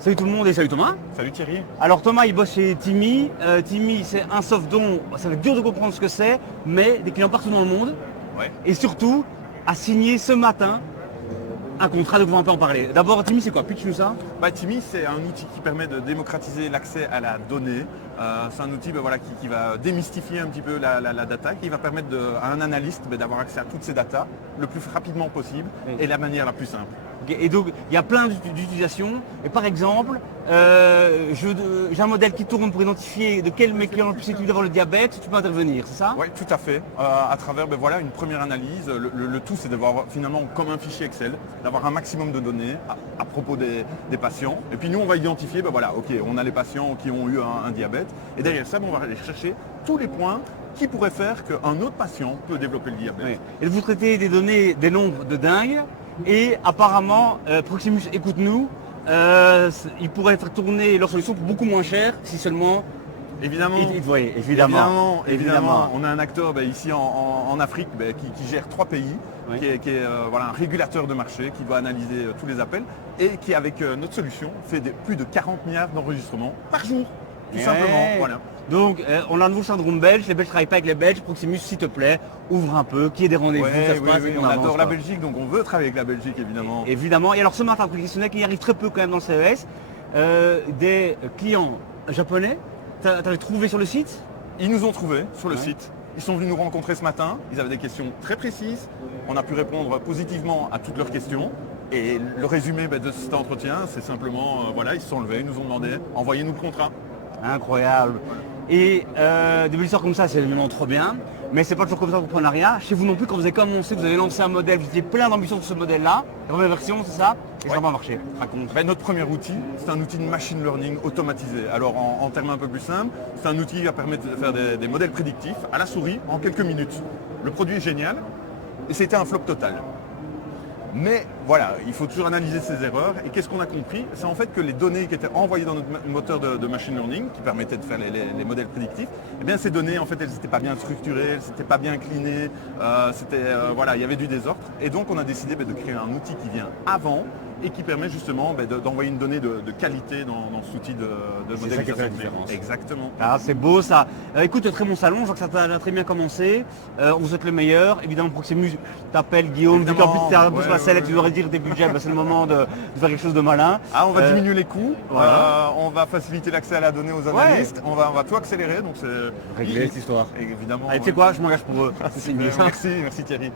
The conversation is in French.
Salut tout le monde et salut Thomas. Salut Thierry. Alors Thomas il bosse chez Timmy. Timmy c'est un soft dont ça va être dur de comprendre ce que c'est, mais des clients partout dans le monde. Ouais. Et surtout a signé ce matin un contrat, donc on va un peu en parler. D'abord Timmy c'est quoi? Pitch-nous ça. Timmy c'est un outil qui permet de démocratiser l'accès à la donnée. C'est un outil qui va démystifier un petit peu la data, qui va permettre à un analyste d'avoir accès à toutes ces datas le plus rapidement possible et de la manière la plus simple. Et donc il y a plein d'utilisations. Et par exemple, j'ai un modèle qui tourne pour identifier de quel mes clients est susceptible d'avoir le diabète, tu peux intervenir, c'est ça? Oui, tout à fait. À travers une première analyse, le tout c'est d'avoir finalement comme un fichier Excel, d'avoir un maximum de données à propos des patients. Et puis nous on va identifier, on a les patients qui ont eu un diabète. Et derrière ça, on va aller chercher tous les points qui pourraient faire qu'un autre patient peut développer le diabète. Oui. Et vous traitez des données, des nombres de dingue. Et apparemment, Proximus écoute-nous, il pourrait faire tourner leur solution pour beaucoup moins cher si seulement... Évidemment, évidemment. On a un acteur ici en Afrique qui gère 3 pays, oui. qui est un régulateur de marché qui va analyser tous les appels et qui avec notre solution fait plus de 40 milliards d'enregistrements par jour, tout simplement. Ouais. Voilà. Donc on a un nouveau syndrome belge, les Belges ne travaillent pas avec les Belges, Proximus s'il te plaît, ouvre un peu, qu'il y ait des rendez-vous, ça se passe. On adore la Belgique, donc on veut travailler avec la Belgique évidemment. Évidemment, et alors ce matin, un prédictionnel qui arrive très peu quand même dans le CES, des clients japonais, tu avais trouvé sur le site? Ils nous ont trouvés sur le site, ils sont venus nous rencontrer ce matin, ils avaient des questions très précises, on a pu répondre positivement à toutes leurs questions. Et le résumé de cet entretien, c'est simplement, ils se sont levés, ils nous ont demandé, envoyez-nous le contrat. Incroyable. Et des belles histoires comme ça, c'est évidemment trop bien. Mais c'est pas toujours comme ça pour l'entrepreneuriat. Chez vous non plus, quand vous avez commencé, vous avez lancé un modèle, vous étiez plein d'ambition sur ce modèle-là. La première version, c'est ça? Et ça n'a pas marché. Raconte. Notre premier outil, c'est un outil de machine learning automatisé. Alors en termes un peu plus simples, c'est un outil qui va permettre de faire des modèles prédictifs à la souris en quelques minutes. Le produit est génial et c'était un flop total. Mais voilà, il faut toujours analyser ces erreurs. Et qu'est-ce qu'on a compris? C'est en fait que les données qui étaient envoyées dans notre moteur de machine learning, qui permettait de faire les modèles prédictifs, ces données, en fait, elles n'étaient pas bien structurées, elles n'étaient pas bien cleanées, il y avait du désordre. Et donc, on a décidé de créer un outil qui vient avant et qui permet justement d'envoyer une donnée de qualité dans cet outil de modélisation. C'est ça qui fait la différence. Exactement. Ah, c'est beau ça. Écoute, très bon salon, je vois que ça t'a très bien commencé. On vous souhaite le meilleur. Évidemment, Proximus t'appelle Guillaume, vu qu'en plus tu es un peu sur la sellette, tu devrais dire tes budgets, c'est le moment de faire quelque chose de malin. On va diminuer les coûts, voilà. on va faciliter l'accès à la donnée aux analystes, on va tout accélérer. Donc c'est régler cette histoire. Évidemment. Allez, tu sais quoi, je m'engage pour eux. C'est merci Thierry.